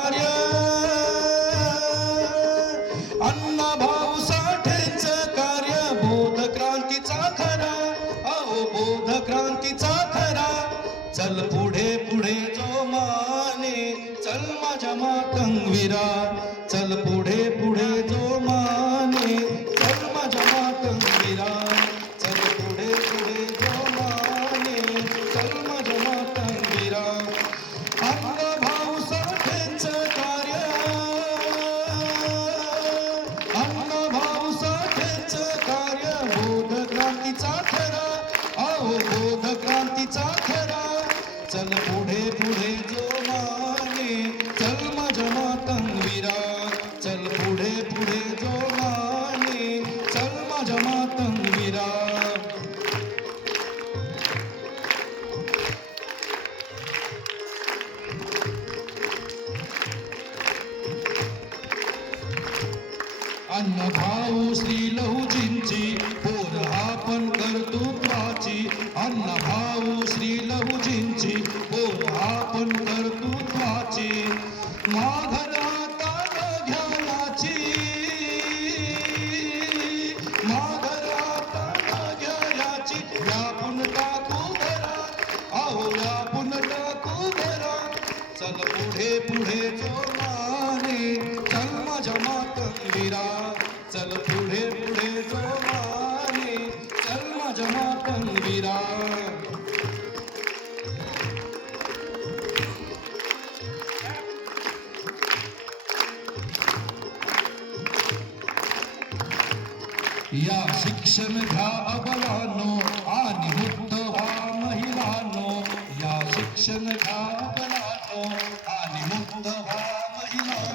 कार्य अण्णा भाऊ साठेंचं कार्य बोध क्रांतीचा खरा, अहो बोध क्रांतीचा खरा. चल पुढे पुढे जो माने, चल माझ्या मातंगवीरा. चल पुढे पुढे जो माने, चल माझ्या मातंगवीरा. चल पुढे पुढे जो माने, चल माझ्या मातंगवीरा. अण्णा भाऊ साठेंचं कार्य, अण्णा भाऊ साठेंचं कार्य बोध क्रांतीचा खरा, अहो बोध क्रांतीचा खरा. चल पुढे पुढे जो माने, चल माझ्या मातंगवीरा. चल पुढे पुढे जो माने, चल माझ्या मातंगवीरा. अण्णा भाऊ श्री लहुजींची पोर आपण कर्तृत्वाची. अण्णा भाऊ श्री लहुजींची पोर आपण कर्तृत्वाची. माघार आता न घ्यायाची, माघार आता न घ्यायाची. व्यापून टाकू घरात, अहो व्यापून टाकू घरात. चल पुढे पुढे जो माने, चल माझ्या मातंगवीरा. चल पुढे पुढे जो माने, चल माझ्या मातंगवीरा. या शिक्षण घ्या अबलानो आणि मुक्त व्हा महिलानो. या शिक्षण घ्या अबलानो आणि मुक्त व्हा महिलानो.